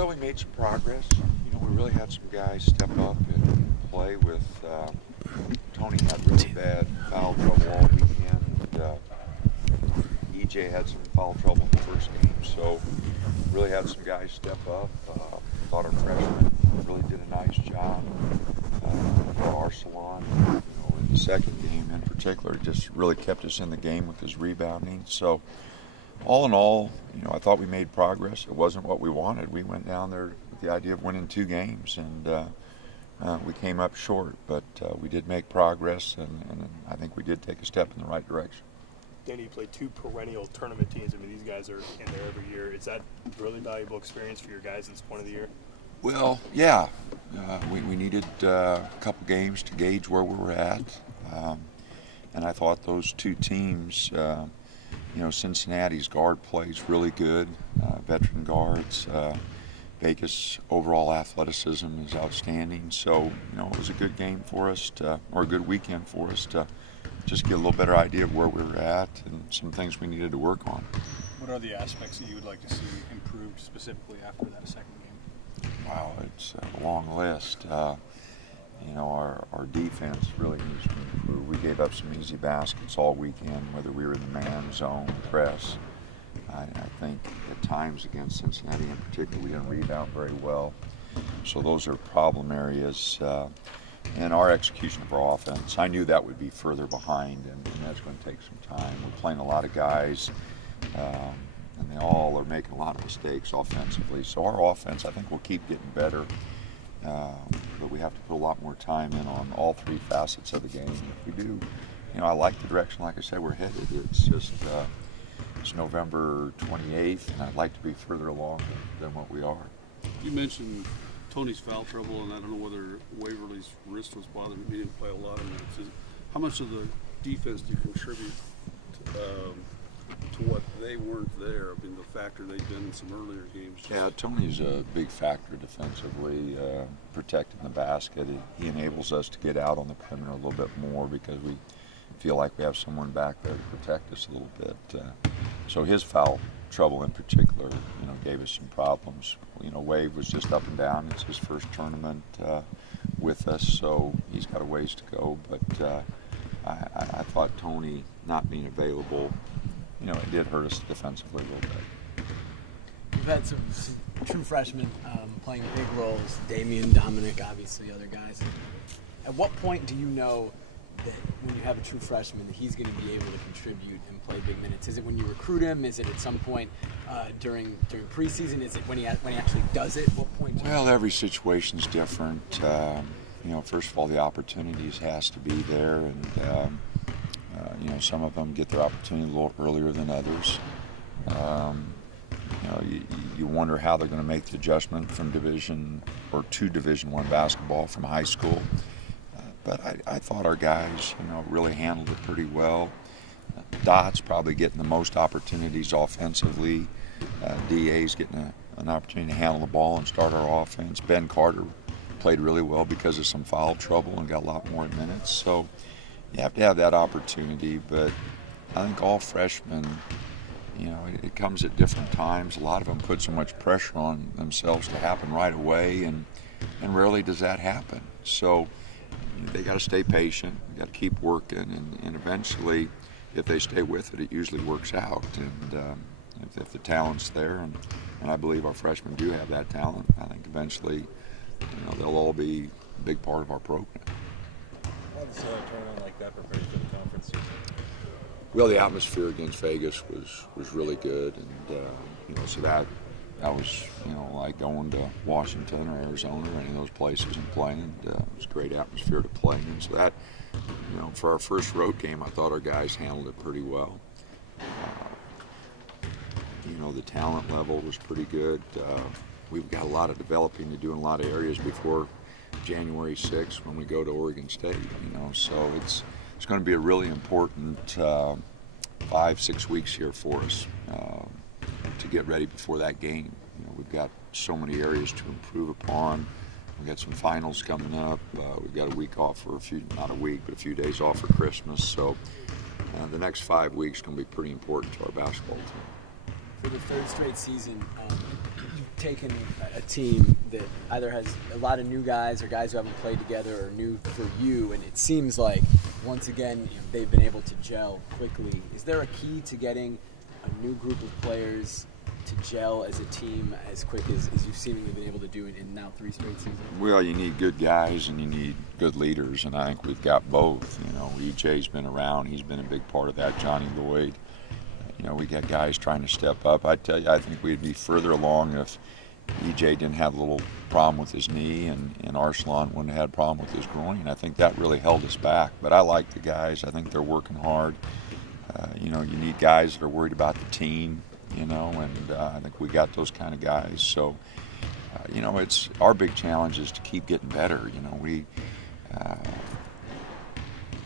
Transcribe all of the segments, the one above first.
Well, we made some progress. We really had some guys step up and play with. Tony had really bad foul trouble all weekend. EJ had some foul trouble in the first game, so really had some guys step up. Thought our freshmen really did a nice job. For Arsalan, in the second game in particular, just really kept us in the game with his rebounding. So all in all, I thought we made progress. It wasn't what we wanted. We went down there with the idea of winning 2 games, and we came up short. But we did make progress, and I think we did take a step in the right direction. Danny, you play 2 perennial tournament teams. I mean, these guys are in there every year. Is that a really valuable experience for your guys at this point of the year? Well, yeah. We needed a couple games to gauge where we were at. And I thought those 2 teams, Cincinnati's guard plays really good, veteran guards. Vegas' overall athleticism is outstanding. So, it was a good game for us, or a good weekend for us to just get a little better idea of where we were at and some things we needed to work on. What are the aspects that you would like to see improved specifically after that second game? Wow, it's a long list. Our defense really needs to improve. We gave up some easy baskets all weekend, whether we were in the man, zone, press. I think at times against Cincinnati in particular, we didn't rebound very well. So those are problem areas. And our execution of our offense, I knew that would be further behind, and that's going to take some time. We're playing a lot of guys, and they all are making a lot of mistakes offensively. So our offense, I think, will keep getting better. But we have to put a lot more time in on all 3 facets of the game. If we do, I like the direction, like I said, we're headed. It's just it's November 28th, and I'd like to be further along than what we are. You mentioned Tony's foul trouble, and I don't know whether Waverly's wrist was bothering him. He didn't play a lot of minutes. How much of the defense do you contribute to what they weren't there? I mean, the factor they've been in some earlier games. Yeah, Tony's a big factor defensively, protecting the basket. He enables us to get out on the perimeter a little bit more because we feel like we have someone back there to protect us a little bit. So his foul trouble in particular, gave us some problems. Wave was just up and down. It's his first tournament with us, so he's got a ways to go. But I thought Tony not being available, it did hurt us defensively a little bit. You've had some true freshmen playing big roles, Damian, Dominic, obviously other guys. At what point do you know that when you have a true freshman that he's going to be able to contribute and play big minutes? Is it when you recruit him? Is it at some point during preseason? Is it when he actually does it? What point? Well, every situation's different. First of all, the opportunities has to be there, and some of them get their opportunity a little earlier than others. You wonder how they're going to make the adjustment from Division I basketball from high school. But I thought our guys, really handled it pretty well. Dot's probably getting the most opportunities offensively. DA's getting an opportunity to handle the ball and start our offense. Ben Carter played really well because of some foul trouble and got a lot more minutes. So you have to have that opportunity. But I think all freshmen, it comes at different times. A lot of them put so much pressure on themselves to happen right away, and rarely does that happen. So they got to stay patient. They got to keep working, and eventually, if they stay with it, it usually works out. And if the talent's there, and I believe our freshmen do have that talent, I think eventually, they'll all be a big part of our program. How does a tournament like that prepare you for the conference season? Well, the atmosphere against Vegas was really good, and so that was like going to Washington or Arizona or any of those places and playing. It was a great atmosphere to play in. So that, for our first road game, I thought our guys handled it pretty well. The talent level was pretty good. We've got a lot of developing to do in a lot of areas before January 6th when we go to Oregon State. So it's going to be a really important 5-6 weeks here for us to get ready before that game. We've got so many areas to improve upon. We've got some finals coming up. We've got a week off for a few days off for Christmas. So the next 5 weeks are going to be pretty important to our basketball team. For the 3rd straight season, you've taken a team that either has a lot of new guys or guys who haven't played together or new for you, and it seems like once again they've been able to gel quickly. Is there a key to getting a new group of players to gel as a team as quick as you've seemingly been able to do it in now 3 straight seasons? Well, you need good guys and you need good leaders, and I think we've got both. EJ's been around; he's been a big part of that. Johnny Lloyd. We got guys trying to step up. I tell you, I think we'd be further along if EJ didn't have a little problem with his knee and Arslan wouldn't have had a problem with his groin. I think that really held us back. But I like the guys. I think they're working hard. You need guys that are worried about the team, and I think we got those kind of guys. So, it's our big challenge is to keep getting better. We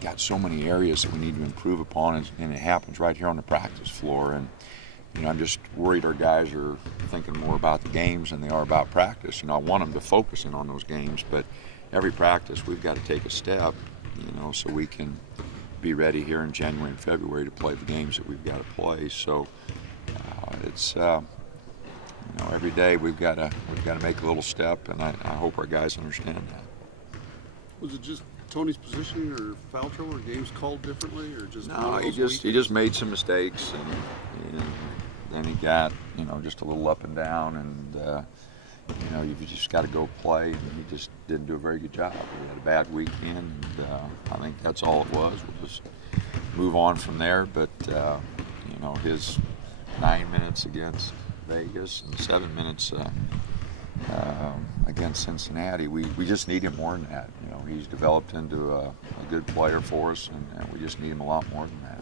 got so many areas that we need to improve upon, and it happens right here on the practice floor. And I'm just worried our guys are thinking more about the games than they are about practice. I want them to focus in on those games, but every practice we've got to take a step, so we can be ready here in January and February to play the games that we've got to play. So it's every day we've got to make a little step, and I hope our guys understand that. Was it just Tony's positioning or foul trouble or games called differently or just no, he just made some mistakes, and then he got just a little up and down, and you've just got to go play, and he just didn't do a very good job. He had a bad weekend, and I think that's all it was. We'll just move on from there, but his 9 minutes against Vegas and 7 minutes against Cincinnati, we just need him more than that. He's developed into a good player for us, and we just need him a lot more than that.